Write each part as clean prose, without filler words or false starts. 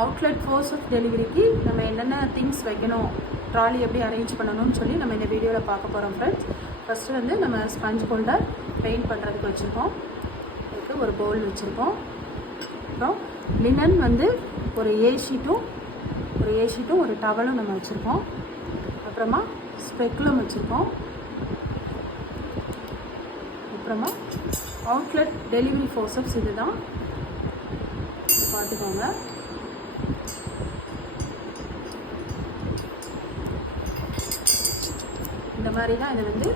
Outlet force of டெலிவரிக்கு நம்ம என்னென்ன திங்ஸ் வைக்கணும், ட்ராலி எப்படி அரேஞ்ச் பண்ணணும்னு சொல்லி நம்ம இந்த வீடியோவில் பார்க்க போகிறோம் ஃப்ரெண்ட்ஸ். ஃபஸ்ட்டு வந்து நம்ம ஸ்பஞ்ச் ஹோல்டர் பெயிண்ட் பண்ணுறதுக்கு வச்சுருக்கோம். அதுக்கு ஒரு பவுல் வச்சுருக்கோம். அப்புறம் லினன் வந்து ஒரு ஏ ஷீட்டும் ஒரு டவலும் நம்ம வச்சுருக்கோம். அப்புறமா ஸ்பெக்குலம் வச்சுருக்கோம். அப்புறமா அவுட்லெட் டெலிவரி ஃபோர்சப்ஸ் இது தான் பார்த்துக்கோங்க. இந்த மாதிரி தான் இதை வந்து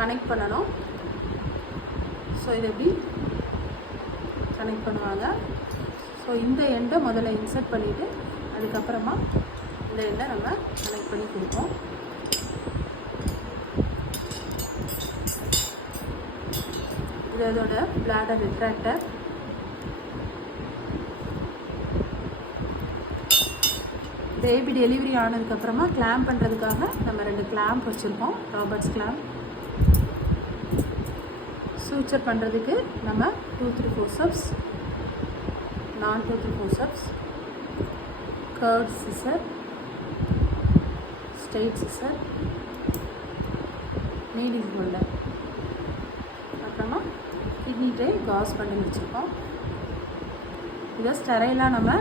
கனெக்ட் பண்ணணும். ஸோ இதை எப்படி கனெக்ட் பண்ணுவாங்க. ஸோ இந்த எண்டை முதல்ல இன்சர்ட் பண்ணிவிட்டு அதுக்கப்புறமா இந்த எண்டை நம்ம கனெக்ட் பண்ணி கொடுப்போம். இது அதோட பிளாடர் ரிட்ராக்டர். பேபி டெலிவரி ஆனதுக்கப்புறமா கிளாம்ப் பண்ணுறதுக்காக நம்ம 2 கிளாம்ப் வச்சுருக்கோம். Roberts clamp. சூச்சர் பண்ணுறதுக்கு நம்ம 2-3 ஃபோர்சப்ஸ், நான் 2-3 forceps, curve scissor, straight scissor, needle holder, அப்புறமா கிட்னி ட்ரை காஸ் பண்ணி வச்சுருக்கோம். இதை ஸ்டெரைலாக நம்ம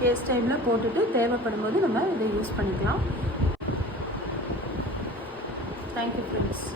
கேஸ் டைமில் போட்டுட்டு தேவைப்படும் போது நம்ம இதை யூஸ் பண்ணிக்கலாம். Thank you friends.